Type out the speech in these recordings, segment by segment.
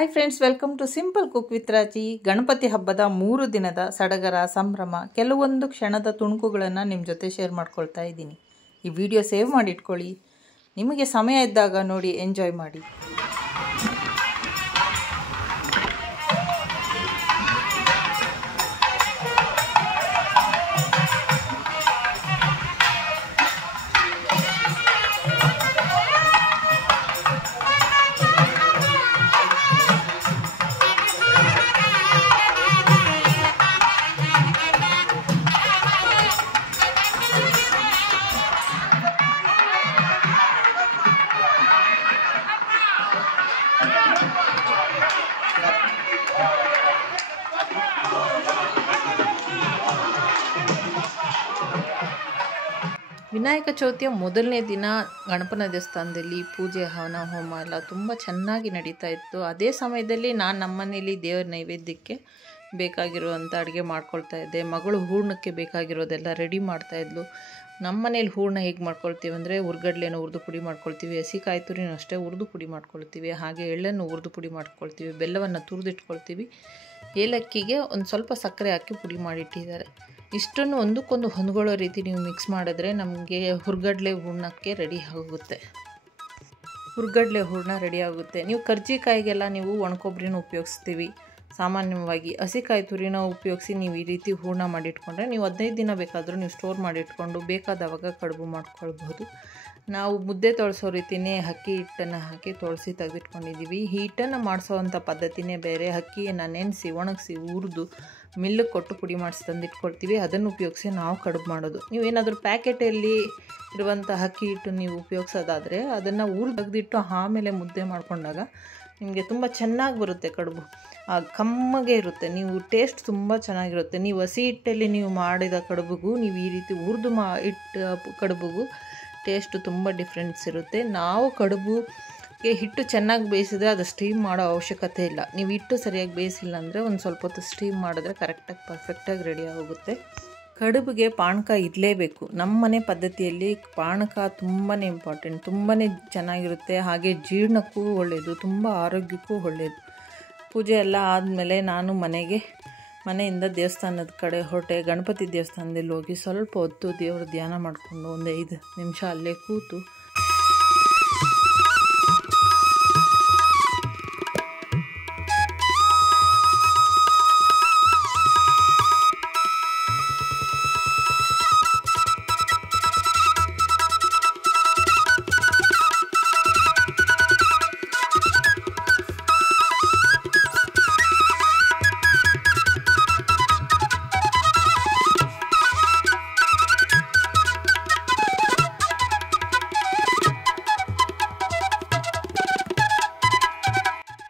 Hi friends, welcome to simple cook with Raji. Ganapati ಹಬ್ಬದ 3 ದಿನದ ಸಡಗರ ಸಂಭ್ರಮ ಕೆಲವೊಂದು ಕ್ಷಣದ ತುಣುಕುಗಳನ್ನು ನಿಮ್ಮ ಜೊತೆ ಶೇರ್ ಮಾಡ್ಕೊಳ್ತಾ ಇದ್ದೀನಿ. ಈ ವಿಡಿಯೋ ಸೇವ್ ಮಾಡಿ ಇಟ್ಕೊಳ್ಳಿ. ನಿಮಗೆ ಸಮಯ ಇದ್ದಾಗ ನೋಡಿ, ಎಂಜಾಯ್ ಮಾಡಿ. ವಿನಾಯಕ ಚೌತಿಯ ಮೊದಲನೇ ದಿನ ಗಣಪನ ದೇವಸ್ಥಾನದಲ್ಲಿ ಪೂಜೆ, ಹವನ, ಹೋಮ ಎಲ್ಲ ತುಂಬ ಚೆನ್ನಾಗಿ ನಡೀತಾ ಇತ್ತು. ಅದೇ ಸಮಯದಲ್ಲಿ ನಾನು ನಮ್ಮನೇಲಿ ದೇವರ ನೈವೇದ್ಯಕ್ಕೆ ಬೇಕಾಗಿರುವಂಥ ಅಡುಗೆ ಮಾಡ್ಕೊಳ್ತಾ ಇದ್ದೆ. ಮಗಳು ಹೂರ್ಣಕ್ಕೆ ಬೇಕಾಗಿರೋದೆಲ್ಲ ರೆಡಿ ಮಾಡ್ತಾಯಿದ್ಲು. ನಮ್ಮ ಮನೇಲಿ ಹೂರ್ಣ ಹೇಗೆ ಮಾಡ್ಕೊಳ್ತೀವಿ ಅಂದರೆ, ಹುರ್ಗಡ್ಲೆನ ಹುರಿದು ಪುಡಿ ಮಾಡ್ಕೊಳ್ತೀವಿ, ಹಸಿ ಕಾಯಿ ತುರಿನೂ ಅಷ್ಟೇ ಹುರಿದು ಪುಡಿ ಮಾಡ್ಕೊಳ್ತೀವಿ, ಹಾಗೆ ಎಳ್ಳನ್ನು ಹುರಿದು ಪುಡಿ ಮಾಡ್ಕೊಳ್ತೀವಿ, ಬೆಲ್ಲವನ್ನು ತುರಿದಿಟ್ಕೊಳ್ತೀವಿ, ಏಲಕ್ಕಿಗೆ ಒಂದು ಸ್ವಲ್ಪ ಸಕ್ಕರೆ ಹಾಕಿ ಪುಡಿ ಮಾಡಿಟ್ಟಿದ್ದಾರೆ. ಇಷ್ಟನ್ನು ಒಂದಕ್ಕೊಂದು ಹೊಂದ್ಕೊಳ್ಳೋ ರೀತಿ ನೀವು ಮಿಕ್ಸ್ ಮಾಡಿದ್ರೆ ನಮಗೆ ಹುರ್ಗಡ್ಲೆ ಹೂರ್ಣಕ್ಕೆ ರೆಡಿ ಆಗುತ್ತೆ. ಹುರ್ಗಡ್ಲೆ ಹೂರ್ಣ ರೆಡಿ ಆಗುತ್ತೆ. ನೀವು ಕರ್ಜಿಕಾಯಿಗೆಲ್ಲ ನೀವು ಒಣಕೊಬ್ಬರಿನ ಉಪಯೋಗಿಸ್ತೀವಿ. ಸಾಮಾನ್ಯವಾಗಿ ಹಸಿಕಾಯಿ ತುರಿನ ಉಪಯೋಗಿಸಿ ನೀವು ಈ ರೀತಿ ಹೂರ್ಣ ಮಾಡಿಟ್ಕೊಂಡ್ರೆ ನೀವು 15 ದಿನ ಬೇಕಾದರೂ ನೀವು ಸ್ಟೋರ್ ಮಾಡಿಟ್ಕೊಂಡು ಬೇಕಾದವಾಗ ಕಡುಬು ಮಾಡ್ಕೊಳ್ಬಹುದು. ನಾವು ಮುದ್ದೆ ತೊಳಸೋ ರೀತಿಯೇ ಅಕ್ಕಿ ಹಿಟ್ಟನ್ನು ಹಾಕಿ ತೊಳಸಿ ತೆಗೆದಿಟ್ಕೊಂಡಿದ್ದೀವಿ. ಈ ಹಿಟ್ಟನ್ನು ಮಾಡಿಸೋವಂಥ ಪದ್ಧತಿನೇ ಬೇರೆ. ಅಕ್ಕಿಯನ್ನು ನೆನೆಸಿ ಒಣಗಿಸಿ ಹುರಿದು ಮಿಲ್ಲಿಗೆ ಕೊಟ್ಟು ಪುಡಿ ಮಾಡಿಸಿ ತಂದಿಟ್ಕೊಳ್ತೀವಿ. ಅದನ್ನು ಉಪಯೋಗಿಸಿ ನಾವು ಕಡುಬು ಮಾಡೋದು. ನೀವೇನಾದರೂ ಪ್ಯಾಕೆಟಲ್ಲಿ ಇರುವಂಥ ಅಕ್ಕಿ ಹಿಟ್ಟು ನೀವು ಉಪಯೋಗಿಸೋದಾದರೆ ಅದನ್ನು ಊರು ತೆಗೆದಿಟ್ಟು ಆಮೇಲೆ ಮುದ್ದೆ ಮಾಡಿಕೊಂಡಾಗ ನಿಮಗೆ ತುಂಬ ಚೆನ್ನಾಗಿ ಬರುತ್ತೆ ಕಡುಬು. ಕಮ್ಮಗೆ ಇರುತ್ತೆ, ನೀವು ಟೇಸ್ಟ್ ತುಂಬ ಚೆನ್ನಾಗಿರುತ್ತೆ. ನೀವು ಹಸಿ ಹಿಟ್ಟಲ್ಲಿ ನೀವು ಮಾಡಿದ ಕಡುಬಿಗೂ ನೀವು ಈ ರೀತಿ ಹುರಿದು ಇಟ್ಟು ಕಡುಬಿಗೂ ಟೇಸ್ಟು ತುಂಬ ಡಿಫ್ರೆನ್ಸ್ ಇರುತ್ತೆ. ನಾವು ಕಡುಬುಗೆ ಹಿಟ್ಟು ಚೆನ್ನಾಗಿ ಬೇಯಿಸಿದ್ರೆ ಅದು ಸ್ಟೀಮ್ ಮಾಡೋ ಅವಶ್ಯಕತೆ ಇಲ್ಲ. ನೀವು ಹಿಟ್ಟು ಸರಿಯಾಗಿ ಬೇಯಿಸಿಲ್ಲ ಅಂದರೆ ಒಂದು ಸ್ವಲ್ಪ ಹೊತ್ತು ಸ್ಟೀಮ್ ಮಾಡಿದ್ರೆ ಕರೆಕ್ಟಾಗಿ ಪರ್ಫೆಕ್ಟಾಗಿ ರೆಡಿ ಆಗೋಗುತ್ತೆ. ಕಡುಬಿಗೆ ಪಾನಕ ಇರಲೇಬೇಕು. ನಮ್ಮ ಮನೆ ಪದ್ಧತಿಯಲ್ಲಿ ಪಾನಕ ತುಂಬಾ ಇಂಪಾರ್ಟೆಂಟ್, ತುಂಬಾ ಚೆನ್ನಾಗಿರುತ್ತೆ. ಹಾಗೆ ಜೀರ್ಣಕ್ಕೂ ಒಳ್ಳೆಯದು, ತುಂಬ ಆರೋಗ್ಯಕ್ಕೂ ಒಳ್ಳೆಯದು. ಪೂಜೆ ಎಲ್ಲ ಆದಮೇಲೆ ನಾನು ಮನೆಯಿಂದ ದೇವಸ್ಥಾನದ ಕಡೆ ಹೊರಟೆ. ಗಣಪತಿ ದೇವಸ್ಥಾನದಲ್ಲಿ ಹೋಗಿ ಸ್ವಲ್ಪ ಹೊತ್ತು ದೇವರ ಧ್ಯಾನ ಮಾಡಿಕೊಂಡು ಒಂದು 5 ನಿಮಿಷ ಅಲ್ಲೇ ಕೂತು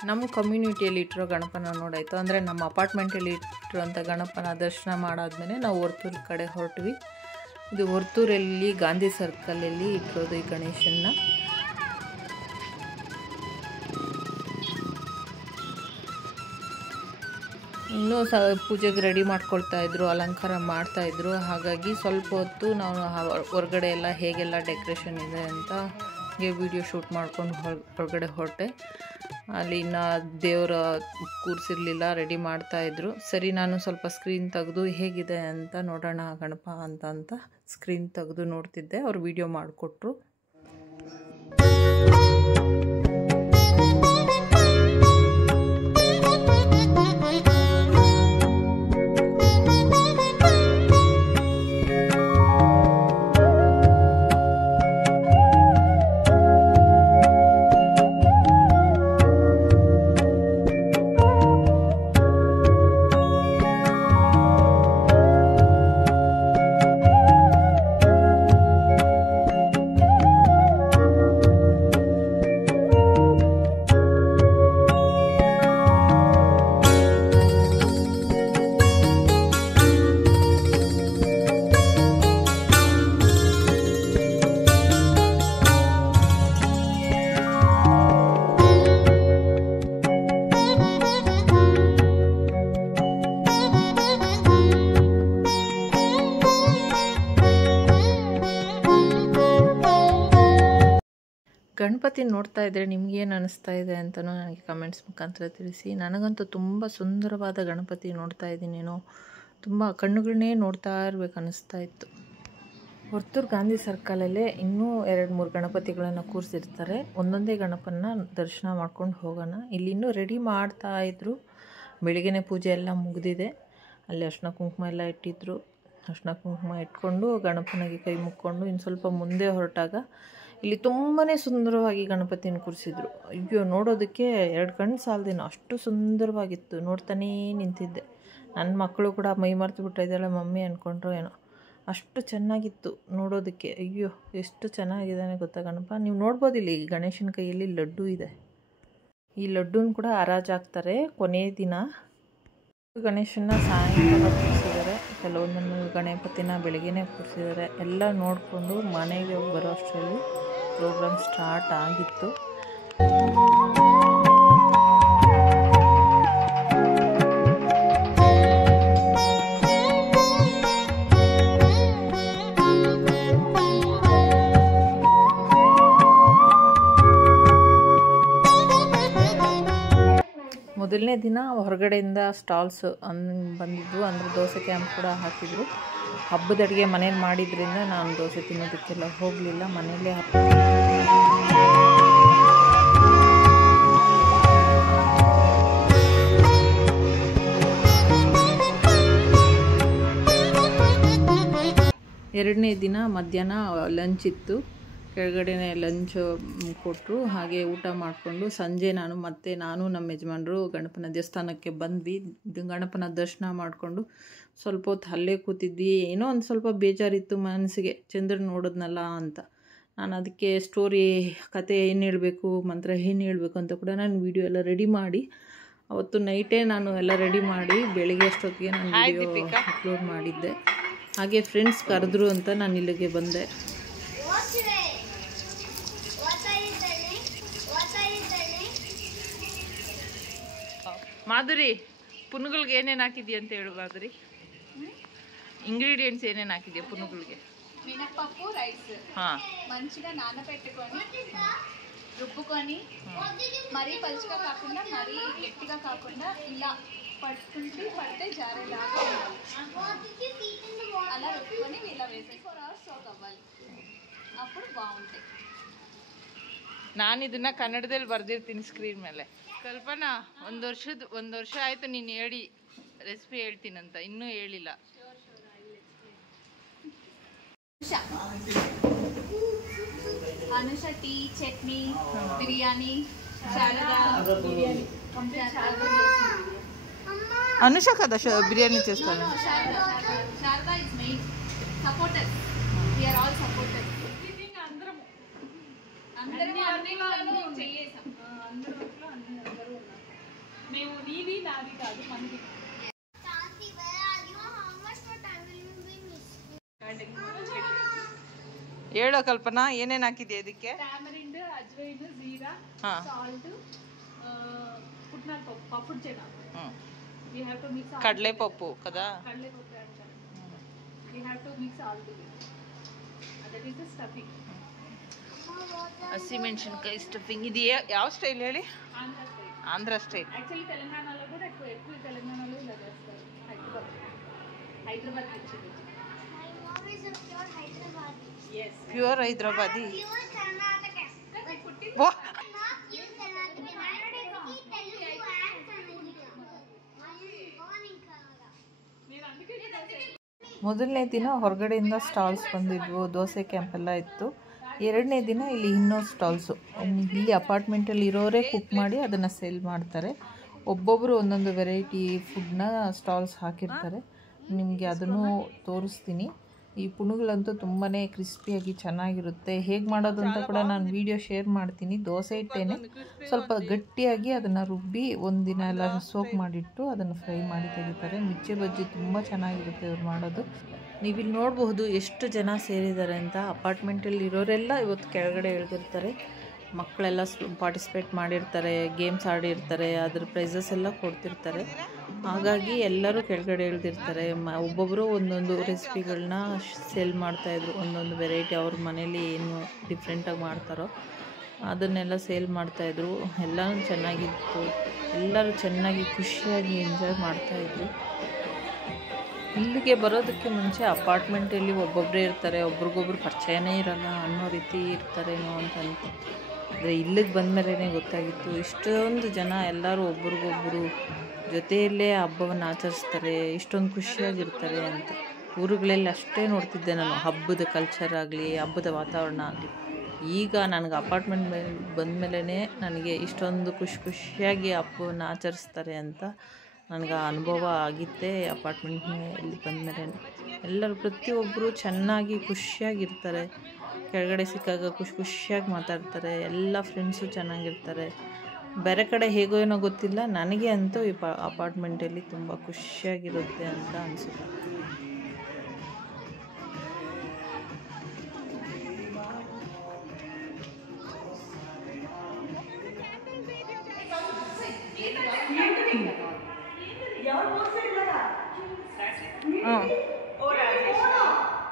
ನಮ್ಮ ಕಮ್ಯುನಿಟಿಯಲ್ಲಿ ಇಟ್ಟಿರೋ ಗಣಪನ ನೋಡಾಯಿತು. ಅಂದರೆ ನಮ್ಮ ಅಪಾರ್ಟ್ಮೆಂಟಲ್ಲಿ ಇಟ್ಟಿರೋಂಥ ಗಣಪನ ದರ್ಶನ ಮಾಡಾದ್ಮೇಲೆ ನಾವು ಹೊರ್ತೂರು ಕಡೆ ಹೊರಟ್ವಿ. ಇದು ಹೊರ್ತೂರಲ್ಲಿ ಗಾಂಧಿ ಸರ್ಕಲಲ್ಲಿ ಇಟ್ಟಿರೋದು ಈ ಗಣೇಶನ್ನ. ಇನ್ನೂ ಪೂಜೆಗೆ ರೆಡಿ ಮಾಡ್ಕೊಳ್ತಾಯಿದ್ರು, ಅಲಂಕಾರ ಮಾಡ್ತಾಯಿದ್ರು. ಹಾಗಾಗಿ ಸ್ವಲ್ಪ ಹೊತ್ತು ನಾವು ಹೊರಗಡೆ ಎಲ್ಲ ಹೇಗೆಲ್ಲ ಡೆಕೋರೇಷನ್ ಇದೆ ಅಂತ ವಿಡಿಯೋ ಶೂಟ್ ಮಾಡ್ಕೊಂಡು ಹೊರಗಡೆ ಹೊರಟೆ. ಅಲ್ಲಿ ಇನ್ನು ದೇವರ ಕೂರಿಸಿರ್ಲಿಲ್ಲ, ರೆಡಿ ಮಾಡ್ತಾಯಿದ್ರು. ಸರಿ, ನಾನು ಸ್ವಲ್ಪ ಸ್ಕ್ರೀನ್ ತೆಗೆದು ಹೇಗಿದೆ ಅಂತ ನೋಡೋಣ ಗಣಪ ಅಂತ ಸ್ಕ್ರೀನ್ ತೆಗೆದು ನೋಡ್ತಿದ್ದೆ. ಅವ್ರು ವಿಡಿಯೋ ಮಾಡಿಕೊಟ್ರು. ಗಣಪತಿ ನೋಡ್ತಾ ಇದ್ದರೆ ನಿಮಗೇನು ಅನ್ನಿಸ್ತಾ ಇದೆ ಅಂತಲೂ ನನಗೆ ಕಮೆಂಟ್ಸ್ ಮುಖಾಂತರ ತಿಳಿಸಿ. ನನಗಂತೂ ತುಂಬ ಸುಂದರವಾದ ಗಣಪತಿ ನೋಡ್ತಾ ಇದ್ದೀನೇನೋ, ತುಂಬ ಕಣ್ಣುಗಳನ್ನೇ ನೋಡ್ತಾ ಇರಬೇಕು ಅನ್ನಿಸ್ತಾ ಇತ್ತು. ವರ್ತೂರು ಗಾಂಧಿ ಸರ್ಕಲಲ್ಲೇ ಇನ್ನೂ 2-3 ಗಣಪತಿಗಳನ್ನು ಕೂರಿಸಿರ್ತಾರೆ. ಒಂದೊಂದೇ ಗಣಪನ ದರ್ಶನ ಮಾಡ್ಕೊಂಡು ಹೋಗೋಣ. ಇಲ್ಲಿ ಇನ್ನೂ ರೆಡಿ ಮಾಡ್ತಾ ಇದ್ರು. ಬೆಳಿಗ್ಗೆ ಪೂಜೆ ಎಲ್ಲ ಮುಗಿದಿದೆ. ಅಲ್ಲಿ ಅರ್ಶಿನ ಕುಂಕುಮ ಎಲ್ಲ ಇಟ್ಟಿದ್ರು. ಅರ್ಶಿನ ಕುಂಕುಮ ಇಟ್ಕೊಂಡು ಗಣಪನಿಗೆ ಕೈ ಮುಕ್ಕೊಂಡು ಇನ್ನು ಸ್ವಲ್ಪ ಮುಂದೆ ಹೊರಟಾಗ ಇಲ್ಲಿ ತುಂಬಾ ಸುಂದರವಾಗಿ ಗಣಪತಿನ ಕೂರಿಸಿದ್ರು. ಅಯ್ಯೋ, ನೋಡೋದಕ್ಕೆ 2 ಕಣ್ಣು ಸಾಲದೇನೋ, ಅಷ್ಟು ಸುಂದರವಾಗಿತ್ತು. ನೋಡ್ತಾನೇ ನಿಂತಿದ್ದೆ. ನನ್ನ ಮಕ್ಕಳು ಕೂಡ ಮೈ ಮರೆತು ಬಿಟ್ಟಿದ್ದಾಳೆ ಮಮ್ಮಿ ಅಂದ್ಕೊಂಡ್ರು ಏನೋ, ಅಷ್ಟು ಚೆನ್ನಾಗಿತ್ತು ನೋಡೋದಕ್ಕೆ. ಅಯ್ಯೋ, ಎಷ್ಟು ಚೆನ್ನಾಗಿದ್ದಾನೆ ಗೊತ್ತಾ ಗಣಪ. ನೀವು ನೋಡ್ಬೋದು, ಇಲ್ಲಿ ಗಣೇಶನ ಕೈಯಲ್ಲಿ ಲಡ್ಡು ಇದೆ. ಈ ಲಡ್ಡುನ ಕೂಡ ಹರಾಜಾಗ್ತಾರೆ ಕೊನೆಯ ದಿನ. ಗಣೇಶನ ಸಾಯಂಕಾಲ ಕೂರಿಸಿದ್ದಾರೆ, ಕೆಲವೊಂದನ್ನು ಗಣಪತಿನ ಬೆಳಗ್ಗೆನೇ ಕೂರಿಸಿದ್ದಾರೆ. ಎಲ್ಲ ನೋಡಿಕೊಂಡು ಮನೆಗೆ ಬರೋ ಅಷ್ಟರಲ್ಲಿ ಪ್ರೋಗ್ರಾಮ್ ಸ್ಟಾರ್ಟ್ ಆಗಿತ್ತು. ಮೊದಲನೇ ದಿನ ಹೊರಗಡೆಯಿಂದ ಸ್ಟಾಲ್ಸ್ ಬಂದಿದ್ವು, ಅಂದರೆ ದೋಸೆ ಕ್ಯಾಂಪ್ ಕೂಡ ಹಾಕಿದ್ರು. ಹಬ್ಬದ ಅಡುಗೆ ಮನೇಲಿ ಮಾಡಿದ್ರಿಂದ ನಾನು ದೋಸೆ ತಿನ್ನೋದಕ್ಕೆಲ್ಲ ಹೋಗಲಿಲ್ಲ, ಮನೆಯಲ್ಲೇ ಎರಡನೇ ದಿನ ಮಧ್ಯಾಹ್ನ ಲಂಚ್ ಇತ್ತು. ಕೆಳಗಡೆನೇ ಲಂಚ್ ಕೊಟ್ಟರು. ಹಾಗೆ ಊಟ ಮಾಡಿಕೊಂಡು ಸಂಜೆ ನಾನು ನಮ್ಮ ಯಜಮಾನರು ಗಣಪನ ದೇವಸ್ಥಾನಕ್ಕೆ ಬಂದ್ವಿ. ಗಣಪನ ದರ್ಶನ ಮಾಡಿಕೊಂಡು ಸ್ವಲ್ಪ ಹೊತ್ತು ಅಲ್ಲೇ ಕೂತಿದ್ವಿ. ಏನೋ ಒಂದು ಸ್ವಲ್ಪ ಬೇಜಾರಿತ್ತು ಮನಸ್ಸಿಗೆ, ಚಂದ್ರ ನೋಡೋದ್ನಲ್ಲ ಅಂತ. ನಾನು ಅದಕ್ಕೆ ಸ್ಟೋರಿ ಕತೆ ಏನು ಹೇಳಬೇಕು, ಮಂತ್ರ ಏನು ಹೇಳಬೇಕು ಅಂತ ಕೂಡ ನಾನು ವಿಡಿಯೋ ಎಲ್ಲ ರೆಡಿ ಮಾಡಿ, ಅವತ್ತು ನೈಟೇ ನಾನು ಎಲ್ಲ ರೆಡಿ ಮಾಡಿ ಬೆಳಿಗ್ಗೆ ಅಷ್ಟೊತ್ತಿಗೆ ನಾನು ವಿಡಿಯೋ ಅಪ್ಲೋಡ್ ಮಾಡಿದ್ದೆ. ಹಾಗೆ ಫ್ರೆಂಡ್ಸ್ ಕರೆದ್ರು ಅಂತ ನಾನು ಇಲ್ಲಿಗೆ ಬಂದೆ. ಮಾಧುರಿ, ಪುನುಗುಲ್ಗೆ ಏನೇನು ಹಾಕಿದ್ಯಾ ಅಂತ ಹೇಳು ಮಾಧುರಿ. ఇంగ్రీడియంట్స్ ఏనేనా ಹಾಕಿದ್ಯಾ పునుగులకి? మినపప్పు రైస్ మంచిగా నానబెట్టుకొని రుబ్బుకొని మరీ పలుచగా కాకుండా మరీ గట్టిగా కాకుండా ఇలా పడితే జారేలాగా అలా రుబ్బుకొని ఇలా వేసి 4 hours సోక్ అవ్వాలి, అప్పుడు బాగుంటాయి. ನಾನು ಇದನ್ನ ಕನ್ನಡದಲ್ಲಿ ಬರ್ದಿರ್ತೀನಿ ಸ್ಕ್ರೀನ್ ಮೇಲೆ. ಕಲ್ಪನಾ, ಒಂದು ವರ್ಷ ಆಯ್ತು ನೀನು ಹೇಳಿ ರೆಸಿಪಿ ಹೇಳ್ತೀನಂತ, ಇನ್ನೂ ಹೇಳಿಲ್ಲ. అనుష టీ, చట్నీ, బిర్యానీ, అనుష కదా బిర్యానీ చేస్తాను. Sharada is main supporter. We are all supporter. అందరూ చేయేసాం. మేము నీది నాది కాదు, మనది. ಹೇಳೋ ಕಲ್ಪನಾ, ಏನೇನು ಹಾಕಿದ್ಯಾ ಇದಕ್ಕೆ? ಟ್ಯಾಮರಿಂಡ್, ಅಜ್ವೈನ್, ಜೀರಾ, ಸಾಲ್ಟ್, ಪುಟ್ನಾಳ ಪಪ್ಪು, ಪಪ್ಪುಡ್ ಚೆನ್ನ. We have to mix all. ಕಡಲೆ ಪಪ್ಪು ಕದಾ? ಕಡಲೆ ಪಪ್ಪು ಅಂತಾರೆ. We have to mix all together. That is the stuffing. ಹಸಿಮೆಣಸಿನಕಾಯಿ ಸ್ಟಫಿಂಗ್. ಇದು ಯಾವ ಸ್ಟೈಲ್ ಹೇಳಿ? ಆಂಧ್ರ ಸ್ಟೈಲ್. యాక్చువల్లీ తెలంగాణలో కూడా ఎక్కువ తెలంగాణలో ఇలా చేస్తారు. హైదరాబాద్ నుంచి. Yes. Pure Hyderabadi. Pure Karnataka. What? ಮೊದಲನೇ ದಿನ ಹೊರಗಡೆಯಿಂದ ಸ್ಟಾಲ್ಸ್ ಬಂದಿದ್ವು, ದೋಸೆ ಕ್ಯಾಂಪ್ ಎಲ್ಲ ಇತ್ತು. ಎರಡನೇ ದಿನ ಇಲ್ಲಿ ಇನ್ನೊಂದು ಸ್ಟಾಲ್ಸು. ಇಲ್ಲಿ ಅಪಾರ್ಟ್ಮೆಂಟಲ್ಲಿ ಇರೋರೇ ಕುಕ್ ಮಾಡಿ ಅದನ್ನು ಸೇಲ್ ಮಾಡ್ತಾರೆ. ಒಬ್ಬೊಬ್ಬರು ಒಂದೊಂದು ವೆರೈಟಿ ಫುಡ್ನ ಸ್ಟಾಲ್ಸ್ ಹಾಕಿರ್ತಾರೆ. ನಿಮಗೆ ಅದನ್ನು ತೋರಿಸ್ತೀನಿ. ಈ ಪುನುಗುಲಂತೂ ತುಂಬಾ ಕ್ರಿಸ್ಪಿಯಾಗಿ ಚೆನ್ನಾಗಿರುತ್ತೆ. ಹೇಗೆ ಮಾಡೋದು ಅಂತ ಕೂಡ ನಾನು ವಿಡಿಯೋ ಶೇರ್ ಮಾಡ್ತೀನಿ. ದೋಸೆ ಹಿಟ್ಟೇನೆ ಸ್ವಲ್ಪ ಗಟ್ಟಿಯಾಗಿ ಅದನ್ನು ರುಬ್ಬಿ ಒಂದಿನ ಎಲ್ಲ ಸೋಕ್ ಮಾಡಿಟ್ಟು ಅದನ್ನು ಫ್ರೈ ಮಾಡಿ ತೆಗಿತಾರೆ. ಮಿರ್ಚಿ ಬಜ್ಜಿ ತುಂಬ ಚೆನ್ನಾಗಿರುತ್ತೆ ಇವ್ರು ಮಾಡೋದು. ನೀವಿಲ್ಲಿ ನೋಡಬಹುದು ಎಷ್ಟು ಜನ ಸೇರಿದ್ದಾರೆ ಅಂತ. ಅಪಾರ್ಟ್ಮೆಂಟಲ್ಲಿ ಇರೋರೆಲ್ಲ ಇವತ್ತು ಕೆಳಗಡೆ ಇಳಿದಿರ್ತಾರೆ. ಮಕ್ಕಳೆಲ್ಲ ಪಾರ್ಟಿಸಿಪೇಟ್ ಮಾಡಿರ್ತಾರೆ, ಗೇಮ್ಸ್ ಆಡಿರ್ತಾರೆ, ಅದ್ರ ಪ್ರೈಸಸ್ ಎಲ್ಲ ಕೊಡ್ತಿರ್ತಾರೆ. ಹಾಗಾಗಿ ಎಲ್ಲರೂ ಕೆಳಗಡೆ ಇಳಿದಿರ್ತಾರೆ. ಒಬ್ಬೊಬ್ಬರು ಒಂದೊಂದು ರೆಸಿಪಿಗಳನ್ನ ಸೇಲ್ ಮಾಡ್ತಾಯಿದ್ರು, ಒಂದೊಂದು ವೆರೈಟಿ ಅವ್ರ ಮನೇಲಿ ಏನು ಡಿಫ್ರೆಂಟಾಗಿ ಮಾಡ್ತಾರೋ. ಅದನ್ನೆಲ್ಲ ಸೇಲ್ ಮಾಡ್ತಾಯಿದ್ರು. ಎಲ್ಲನೂ ಚೆನ್ನಾಗಿತ್ತು, ಎಲ್ಲರೂ ಚೆನ್ನಾಗಿ ಖುಷಿಯಾಗಿ ಎಂಜಾಯ್ ಮಾಡ್ತಾಯಿದ್ರು. ಇಲ್ಲಿಗೆ ಬರೋದಕ್ಕೆ ಮುಂಚೆ ಅಪಾರ್ಟ್ಮೆಂಟಲ್ಲಿ ಒಬ್ಬೊಬ್ಬರೇ ಇರ್ತಾರೆ, ಒಬ್ರಿಗೊಬ್ರು ಪರಿಚಯನೇ ಇರಲ್ಲ ಅನ್ನೋ ರೀತಿ ಇರ್ತಾರೇನೋ ಅಂತ ಆದರೆ ಇಲ್ಲಿಗೆ ಬಂದಮೇಲೆ ಗೊತ್ತಾಗಿತ್ತು ಇಷ್ಟೊಂದು ಜನ ಎಲ್ಲರೂ ಒಬ್ರಿಗೊಬ್ಬರು ಜೊತೆಯಲ್ಲೇ ಹಬ್ಬವನ್ನು ಆಚರಿಸ್ತಾರೆ, ಇಷ್ಟೊಂದು ಖುಷಿಯಾಗಿರ್ತಾರೆ ಅಂತ. ಊರುಗಳಲ್ಲಿ ಅಷ್ಟೇ ನೋಡ್ತಿದ್ದೆ ನಾನು, ಹಬ್ಬದ ಕಲ್ಚರ್ ಆಗಲಿ, ಹಬ್ಬದ ವಾತಾವರಣ ಆಗಲಿ. ಈಗ ನನಗೆ ಅಪಾರ್ಟ್ಮೆಂಟ್ ಮೇಲೆ ಬಂದಮೇಲೆ ನನಗೆ ಇಷ್ಟೊಂದು ಖುಷಿಯಾಗಿ ಹಬ್ಬವನ್ನು ಆಚರಿಸ್ತಾರೆ ಅಂತ ನನಗೆ ಅನುಭವ ಆಗಿದ್ದೇ ಅಪಾರ್ಟ್ಮೆಂಟ್ ಮೇಲೆ ಬಂದಮೇಲೆ. ಎಲ್ಲರೂ ಪ್ರತಿಯೊಬ್ಬರು ಚೆನ್ನಾಗಿ ಖುಷಿಯಾಗಿರ್ತಾರೆ, ಕೆಳಗಡೆ ಸಿಕ್ಕಾಗ ಖುಷಿಯಾಗಿ ಮಾತಾಡ್ತಾರೆ, ಎಲ್ಲ ಫ್ರೆಂಡ್ಸು ಚೆನ್ನಾಗಿರ್ತಾರೆ. ಬೇರೆ ಕಡೆ ಹೇಗೋ ಏನೋ ಗೊತ್ತಿಲ್ಲ, ನನಗೆ ಅಂತೂ ಈ ಅಪಾರ್ಟ್ಮೆಂಟಲ್ಲಿ ತುಂಬ ಖುಷಿಯಾಗಿರುತ್ತೆ ಅಂತ ಅನಿಸುತ್ತೆ.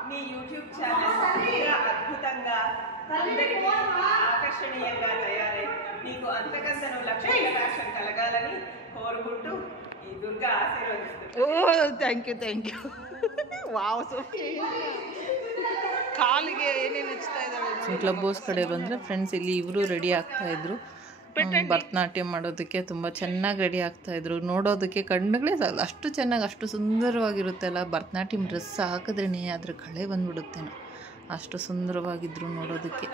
మీ యూట్యూబ్ ఛానల్ ఇంకా అద్భుతంగా అందరికీ ఆకర్షణీయంగా తయారై మీకు అంతకంతను లక్ష్మీ కటాక్షం కలగాలని కోరుకుంటూ ఈ దుర్గా ఆశీర్వదిస్తుంది. Thank you wow Sophie. ಕಾಲಿಗೆ ಏನೇನು ಹಚ್ತಾ ಇದ್ದಾಳೆ. ಕ್ಲಬ್ ಹೌಸ್ ಕಡೆ ಬಂದರೆ ಫ್ರೆಂಡ್ಸ್ ಇಲ್ಲಿ ಇವರು ರೆಡಿ ಆಗ್ತಾಯಿದ್ರು ಭರತನಾಟ್ಯ ಮಾಡೋದಕ್ಕೆ. ತುಂಬ ಚೆನ್ನಾಗಿ ರೆಡಿ ಆಗ್ತಾಯಿದ್ರು, ನೋಡೋದಕ್ಕೆ ಕಣ್ಣುಗಳೇ ಸಾಲ ಅಷ್ಟು ಚೆನ್ನಾಗಿ, ಅಷ್ಟು ಸುಂದರವಾಗಿರುತ್ತಲ್ಲ. ಭರತನಾಟ್ಯಂ ಡ್ರೆಸ್ ಹಾಕಿದ್ರೇ ಅದ್ರ ಕಳೆ ಬಂದ್ಬಿಡುತ್ತೇನೋ, ಅಷ್ಟು ಸುಂದರವಾಗಿದ್ರು ನೋಡೋದಕ್ಕೆ.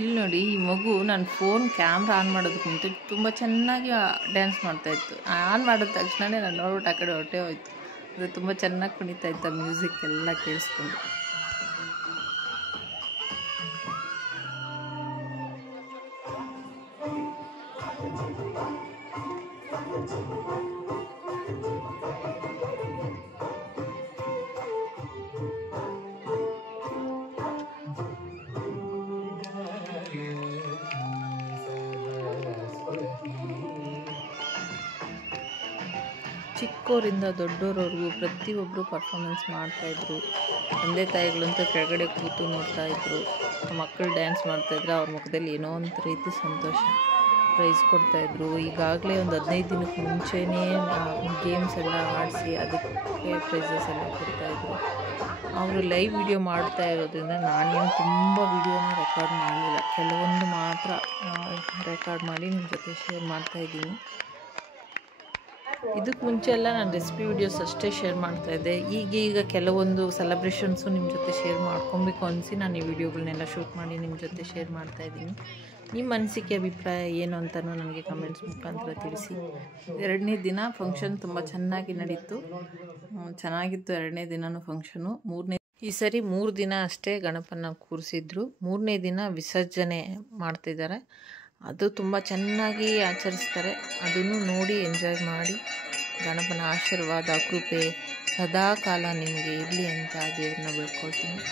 ಇಲ್ಲಿ ನೋಡಿ, ಈ ಮಗು ನನ್ನ ಫೋನ್ ಕ್ಯಾಮ್ರಾ ಆನ್ ಮಾಡೋದಕ್ಕೆ ಮುಂಚೆ ತುಂಬ ಚೆನ್ನಾಗಿ ಡ್ಯಾನ್ಸ್ ಮಾಡ್ತಾಯಿತ್ತು. ಆನ್ ಮಾಡಿದ ತಕ್ಷಣವೇ ನಾನು ನೋಡ್ಬಿಟ್ಟು ಆ ಕಡೆ ಹೊಟ್ಟೆ ಹೋಯ್ತು. ಅದು ತುಂಬ ಚೆನ್ನಾಗಿ ಕುಣಿತಾ ಇತ್ತು, ಮ್ಯೂಸಿಕ್ ಎಲ್ಲ ಕೇಳಿಸ್ಕೊಂಡು. ಚಿಕ್ಕವರಿಂದ ದೊಡ್ಡವರವರೆಗೂ ಪ್ರತಿಯೊಬ್ಬರು ಪರ್ಫಾರ್ಮೆನ್ಸ್ ಮಾಡ್ತಾಯಿದ್ರು. ತಂದೆ ತಾಯಿಗಳಂತೂ ಕೆಳಗಡೆ ಕೂತು ನೋಡ್ತಾಯಿದ್ರು. ಮಕ್ಕಳು ಡ್ಯಾನ್ಸ್ ಮಾಡ್ತಾಯಿದ್ರು, ಅವ್ರ ಮುಖದಲ್ಲಿ ಏನೋ ಒಂದು ರೀತಿ ಸಂತೋಷ. ಪ್ರೈಸ್ ಕೊಡ್ತಾಯಿದ್ರು. ಈಗಾಗಲೇ ಒಂದು 15 ದಿನಕ್ಕೆ ಮುಂಚೆನೇ ಗೇಮ್ಸ್ ಎಲ್ಲ ಆಡಿಸಿ ಅದಕ್ಕೆ ಪ್ರೈಸಸ್ ಎಲ್ಲ ಕೊಡ್ತಾಯಿದ್ರು. ಅವರು ಲೈವ್ ವಿಡಿಯೋ ಮಾಡ್ತಾ ಇರೋದ್ರಿಂದ ನಾನೇನು ತುಂಬ ವಿಡಿಯೋನ ರೆಕಾರ್ಡ್ ಮಾಡಲಿಲ್ಲ, ಕೆಲವೊಂದು ಮಾತ್ರ ರೆಕಾರ್ಡ್ ಮಾಡಿ ನಿಮ್ಮ ಜೊತೆ ಶೇರ್ ಮಾಡ್ತಾಯಿದ್ದೀನಿ. ಇದಕ್ಕೆ ಮುಂಚೆ ಎಲ್ಲ ನಾನು ರೆಸಿಪಿ ವೀಡಿಯೋಸ್ ಅಷ್ಟೇ ಶೇರ್ ಮಾಡ್ತಾಯಿದ್ದೆ. ಈಗ ಕೆಲವೊಂದು ಸೆಲೆಬ್ರೇಷನ್ಸು ನಿಮ್ಮ ಜೊತೆ ಶೇರ್ ಮಾಡ್ಕೊಬೇಕು ಅನಿಸಿ ನಾನು ಈ ವಿಡಿಯೋಗಳನ್ನೆಲ್ಲ ಶೂಟ್ ಮಾಡಿ ನಿಮ್ಮ ಜೊತೆ ಶೇರ್ ಮಾಡ್ತಾಯಿದ್ದೀನಿ. ನಿಮ್ಮ ಅನಿಸಿಕೆ ಅಭಿಪ್ರಾಯ ಏನು ಅಂತಲೂ ನನಗೆ ಕಮೆಂಟ್ಸ್ ಮುಖಾಂತರ ತಿಳಿಸಿ. 2ನೇ ದಿನ ಫಂಕ್ಷನ್ ತುಂಬ ಚೆನ್ನಾಗಿ ನಡೀತು, ಚೆನ್ನಾಗಿತ್ತು 2ನೇ ದಿನವೂ ಫಂಕ್ಷನು. ಈ ಸರಿ 3 ದಿನ ಅಷ್ಟೇ ಗಣಪನ ಕೂರಿಸಿದ್ರು. 3ನೇ ದಿನ ವಿಸರ್ಜನೆ ಮಾಡ್ತಿದ್ದಾರೆ. ಅದು ತುಂಬ ಚೆನ್ನಾಗಿ ಆಚರಿಸ್ತಾರೆ. ಅದನ್ನು ನೋಡಿ ಎಂಜಾಯ್ ಮಾಡಿ. ಗಣಪನ ಆಶೀರ್ವಾದ ಕೃಪೆ ಸದಾ ಕಾಲ ನಿಮಗೆ ಇರಲಿ ಅಂತ ದೇವ್ರನ್ನ ಬೇಡ್ಕೊಳ್ತೀನಿ.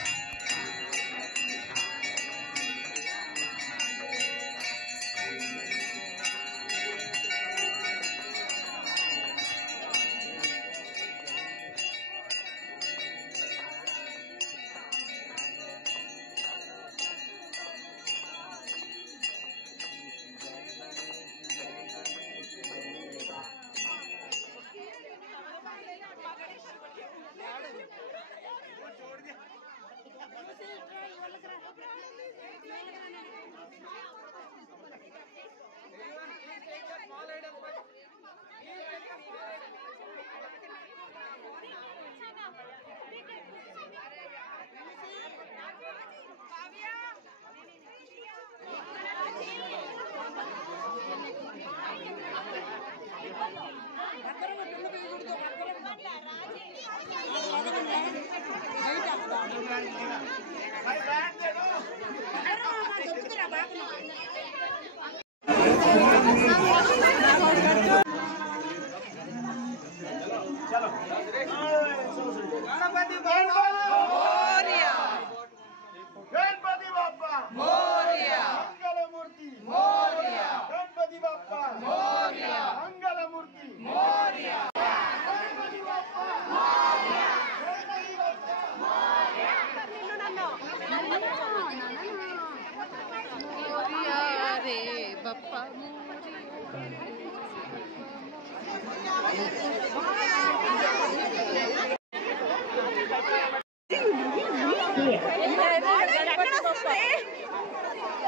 ಬಪ್ಪ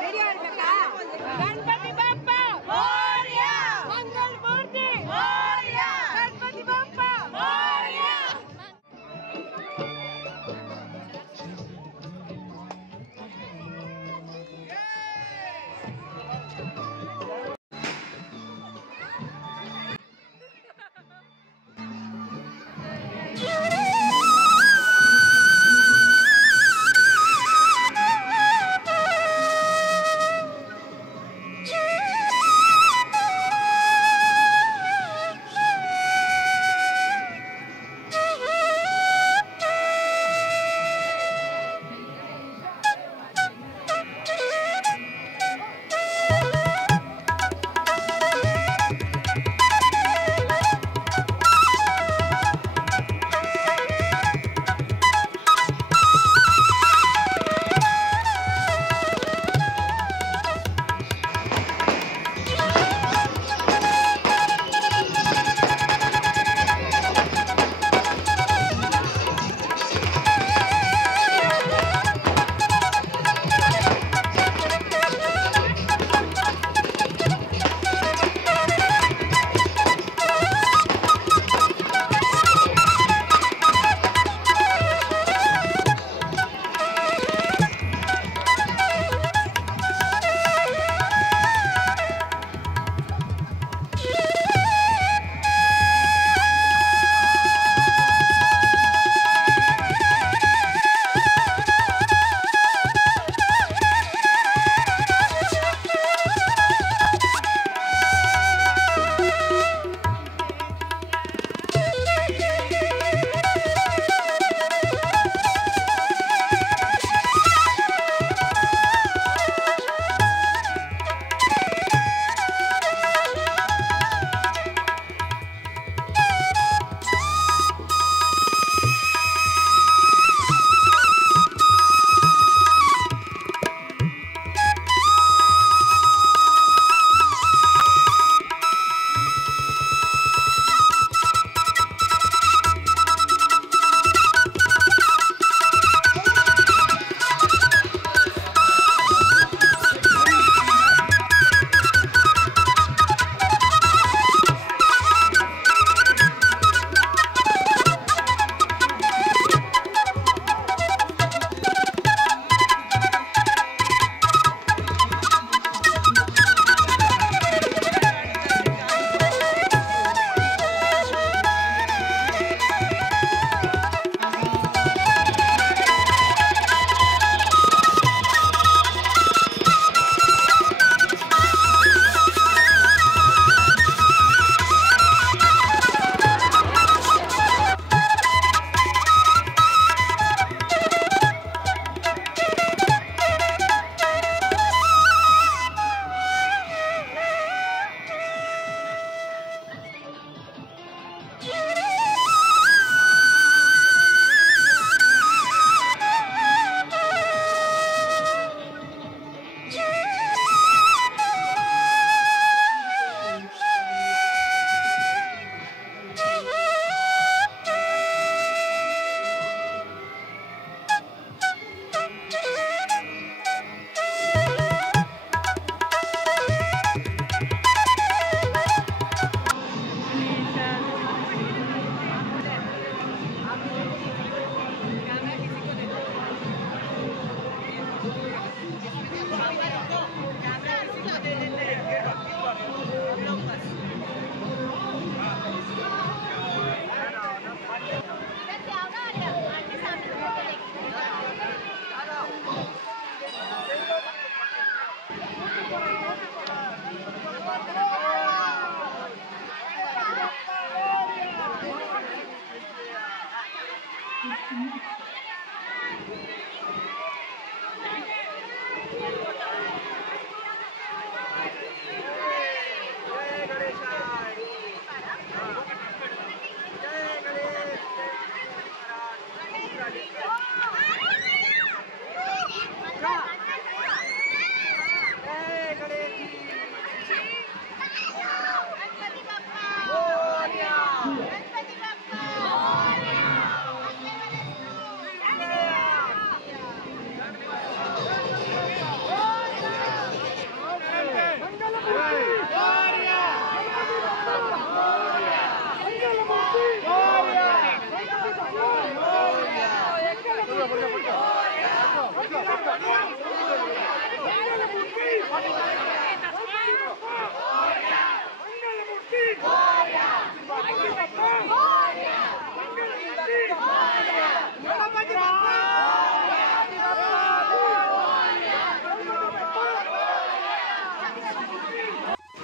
ಮೋರಿಯ ಗಣಪತಿ ಬಪ್ಪ ಮೋರಿಯ ಮಂಗಳ ಮೂರ್ತಿ ಮೋರಿಯ ಗಣಪತಿ ಬಪ್ಪ ಮೋರಿಯ.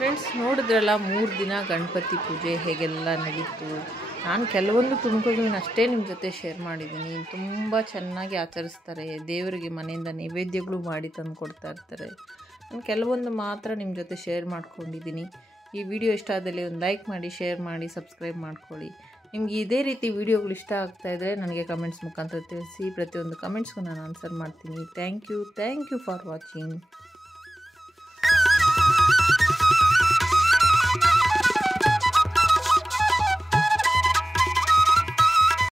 ಫ್ರೆಂಡ್ಸ್, ನೋಡಿದ್ರಲ್ಲ 3 ದಿನ ಗಣಪತಿ ಪೂಜೆ ಹೇಗೆಲ್ಲ ನಡೀತು. ನಾನು ಕೆಲವೊಂದು ತುಣುಕುಗಳನ್ನ ಅಷ್ಟೇ ನಿಮ್ಮ ಜೊತೆ ಶೇರ್ ಮಾಡಿದ್ದೀನಿ. ತುಂಬ ಚೆನ್ನಾಗಿ ಆಚರಿಸ್ತಾರೆ. ದೇವರಿಗೆ ಮನೆಯಿಂದ ನೈವೇದ್ಯಗಳು ಮಾಡಿ ತಂದು ಕೊಡ್ತಾ ಇರ್ತಾರೆ. ನಾನು ಕೆಲವೊಂದು ಮಾತ್ರ ನಿಮ್ಮ ಜೊತೆ ಶೇರ್ ಮಾಡ್ಕೊಂಡಿದ್ದೀನಿ. ಈ ವಿಡಿಯೋ ಇಷ್ಟ ಆದಲ್ಲಿ ಒಂದು ಲೈಕ್ ಮಾಡಿ, ಶೇರ್ ಮಾಡಿ, ಸಬ್ಸ್ಕ್ರೈಬ್ ಮಾಡ್ಕೊಳ್ಳಿ. ನಿಮ್ಗೆ ಇದೇ ರೀತಿ ವಿಡಿಯೋಗಳು ಇಷ್ಟ ಆಗ್ತಾಯಿದ್ರೆ ನನಗೆ ಕಮೆಂಟ್ಸ್ ಮುಖಾಂತರ ತಿಳಿಸಿ. ಪ್ರತಿಯೊಂದು ಕಮೆಂಟ್ಸ್ಗೂ ನಾನು ಆನ್ಸರ್ ಮಾಡ್ತೀನಿ. Thank you for watching.